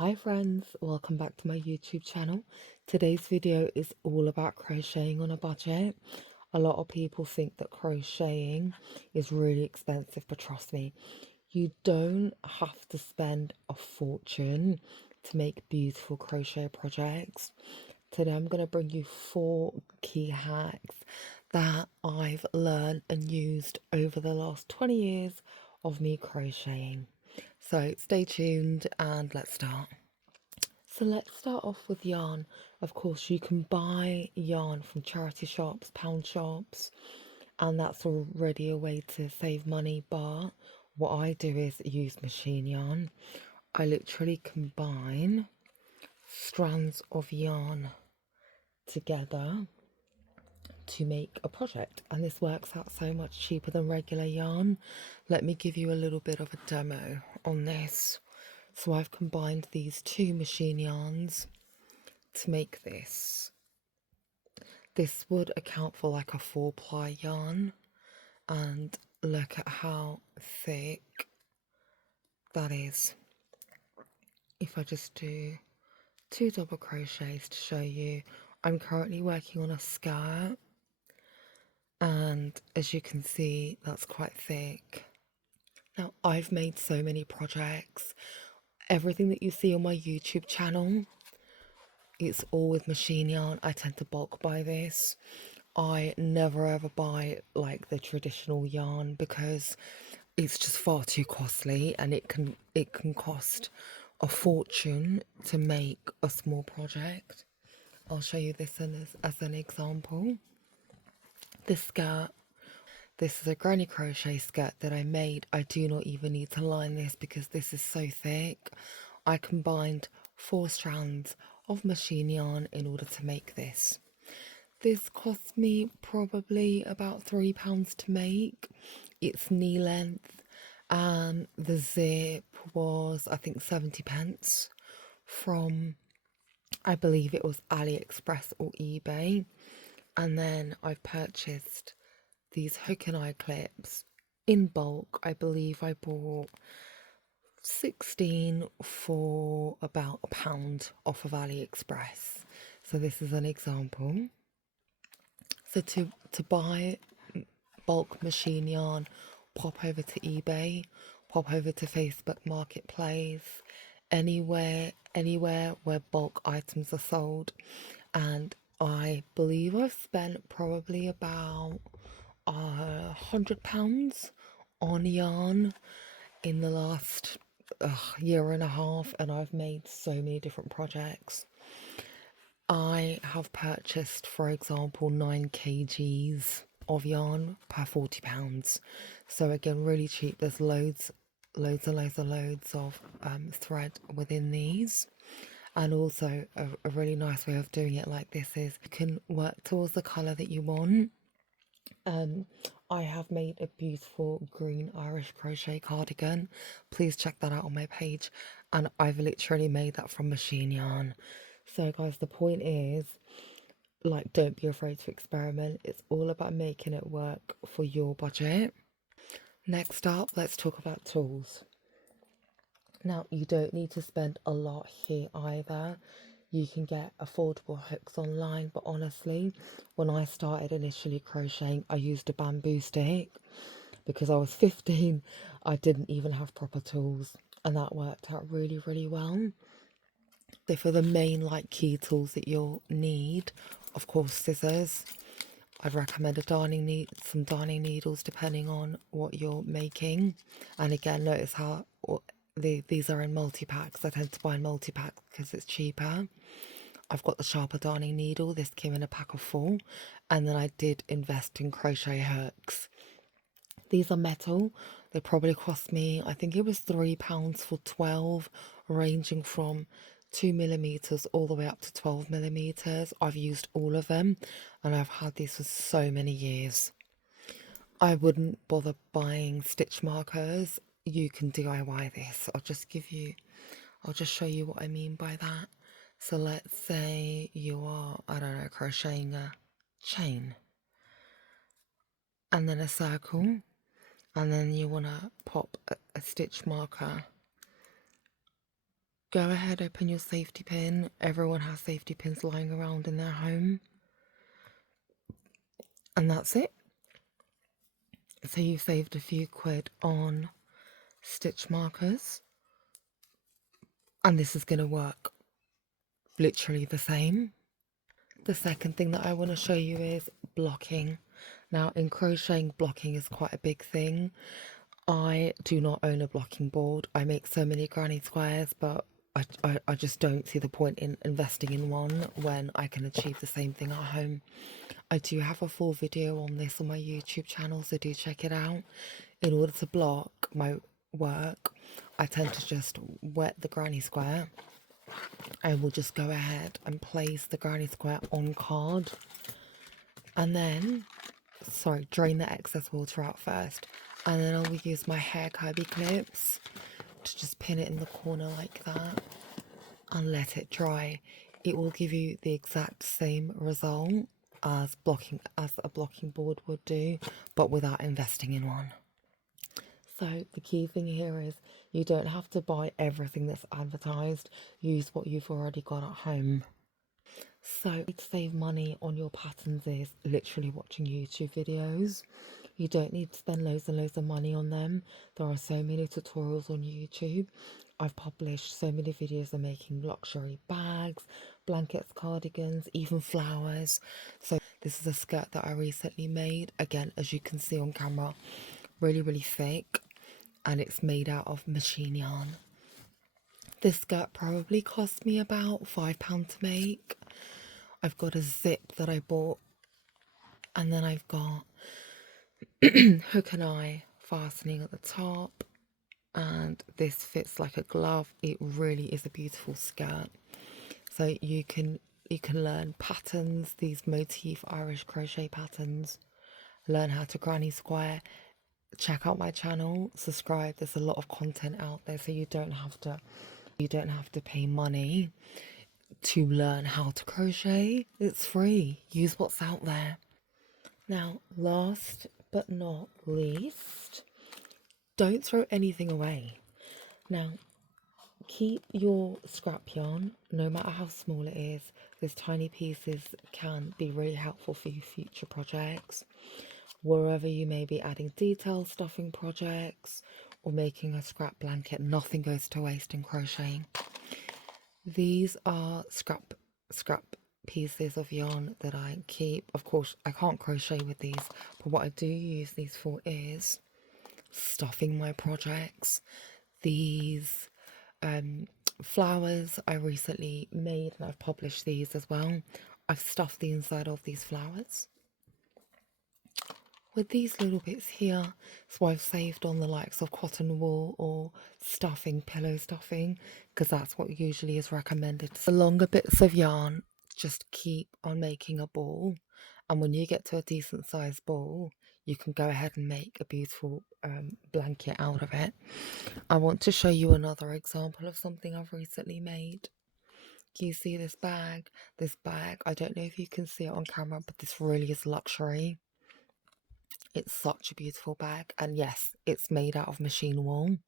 Hi friends, welcome back to my YouTube channel. Today's video is all about crocheting on a budget. A lot of people think that crocheting is really expensive, but trust me, you don't have to spend a fortune to make beautiful crochet projects. Today I'm going to bring you 4 key hacks that I've learned and used over the last 20 years of me crocheting. So stay tuned and let's start. So let's start off with yarn. Of course, you can buy yarn from charity shops, pound shops, and that's already a way to save money. But what I do is use machine yarn. I literally combine strands of yarn together to make a project, and this works out so much cheaper than regular yarn. Let me give you a little bit of a demo on this. So I've combined these 2 machine yarns to make this. This would account for like a 4-ply yarn, and look at how thick that is. If I just do 2 double crochets to show you, I'm currently working on a skirt, and as you can see, that's quite thick. Now, I've made so many projects. Everything that you see on my YouTube channel, it's all with machine yarn. I tend to bulk buy this. I never ever buy like the traditional yarn because it's just far too costly, and it can cost a fortune to make a small project. I'll show you this as an example. This skirt, this is a granny crochet skirt that I made. I do not even need to line this because this is so thick. I combined 4 strands of machine yarn in order to make this. This cost me probably about £3 to make. It's knee length, and the zip was, I think, 70p from, I believe it was AliExpress or eBay. And then I've purchased these hook and eye clips in bulk. I believe I bought 16 for about £1 off of AliExpress. So this is an example. So to buy bulk machine yarn, pop over to eBay, pop over to Facebook Marketplace, anywhere where bulk items are sold. And I believe I've spent probably about £100 on yarn in the last year and a half, and I've made so many different projects. I have purchased, for example, 9 kgs of yarn per £40. So again, really cheap. There's loads of thread within these. And also a really nice way of doing it like this is you can work towards the colour that you want. I have made a beautiful green Irish crochet cardigan. Please check that out on my page. And I've literally made that from machine yarn. So guys, the point is, like, don't be afraid to experiment. It's all about making it work for your budget. Next up, let's talk about tools. Now, you don't need to spend a lot here either. You can get affordable hooks online, but honestly, when I started initially crocheting, I used a bamboo stick because I was 15. I didn't even have proper tools, and that worked out really, really well. For the main like key tools that you'll need, of course, scissors. I'd recommend some darning needles depending on what you're making. And again, notice how these are in multi-packs. I tend to buy in multi-packs because it's cheaper. I've got the sharper darning needle. This came in a pack of 4. And then I did invest in crochet hooks. These are metal. They probably cost me, I think it was £3 for 12, ranging from 2mm all the way up to 12mm. I've used all of them, and I've had these for so many years. I wouldn't bother buying stitch markers. You can DIY this. I'll just show you what I mean by that. So let's say you are, I don't know, crocheting a chain and then a circle, and then you want to pop a stitch marker go ahead, open your safety pin. Everyone has safety pins lying around in their home. And that's it. So you saved a few quid on stitch markers. And this is going to work literally the same. The second thing that I want to show you is blocking. Now in crocheting, blocking is quite a big thing. I do not own a blocking board. I make so many granny squares, but I just don't see the point in investing in one when I can achieve the same thing at home. I do have a full video on this on my YouTube channel, so do check it out. In order to block my work, I tend to just wet the granny square. I will just go ahead and place the granny square on card, and then, drain the excess water out first, and then I will use my hair Kirby clips to just pin it in the corner like that and let it dry. It will give you the exact same result as a blocking board would do, but without investing in one. So the key thing here is you don't have to buy everything that's advertised. Use what you've already got at home. So to save money on your patterns is literally watching YouTube videos. You don't need to spend loads and loads of money on them. There are so many tutorials on YouTube. I've published so many videos of making luxury bags, blankets, cardigans, even flowers. So this is a skirt that I recently made. Again, as you can see on camera, really, really thick. And it's made out of machine yarn. This skirt probably cost me about £5 to make. I've got a zip that I bought, and then I've got hook and eye fastening at the top, and this fits like a glove. It really is a beautiful skirt. So you can learn patterns, these motif Irish crochet patterns, learn how to granny square. Check out my channel, subscribe. There's a lot of content out there, so you don't have to pay money to learn how to crochet. It's free. Use what's out there. Now, last but not least, don't throw anything away. Now, keep your scrap yarn, no matter how small it is. Those tiny pieces can be really helpful for your future projects. Wherever you may be adding detail stuffing projects or making a scrap blanket, nothing goes to waste in crocheting. These are scrap pieces of yarn that I keep. Of course, I can't crochet with these, but what I do use these for is stuffing my projects. These flowers I recently made, and I've published these as well. I've stuffed the inside of these flowers with these little bits here. So I've saved on the likes of cotton wool or stuffing, pillow stuffing, because that's what usually is recommended. The longer bits of yarn, just keep on making a ball, and when you get to a decent sized ball, you can go ahead and make a beautiful blanket out of it. I want to show you another example of something I've recently made. Can you see this bag? This bag, I don't know if you can see it on camera, but this really is luxury. It's such a beautiful bag, and yes, it's made out of machine wool.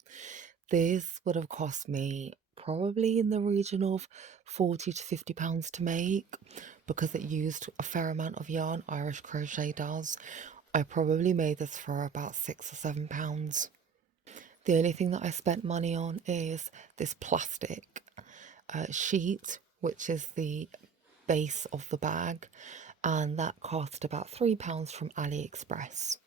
This would have cost me probably in the region of £40 to £50 to make, because it used a fair amount of yarn. Irish Crochet does. I probably made this for about £6 or £7. The only thing that I spent money on is this plastic sheet, which is the base of the bag, and that cost about £3 from AliExpress.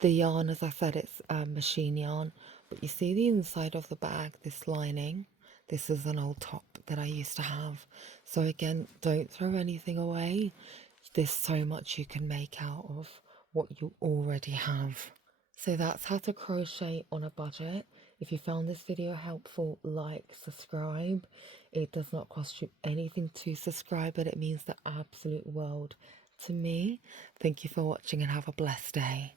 The yarn, as I said, it's machine yarn, but you see the inside of the bag, this lining. This is an old top that I used to have. So again, don't throw anything away. There's so much you can make out of what you already have. So that's how to crochet on a budget. If you found this video helpful, like, subscribe. It does not cost you anything to subscribe, but it means the absolute world to me. Thank you for watching and have a blessed day.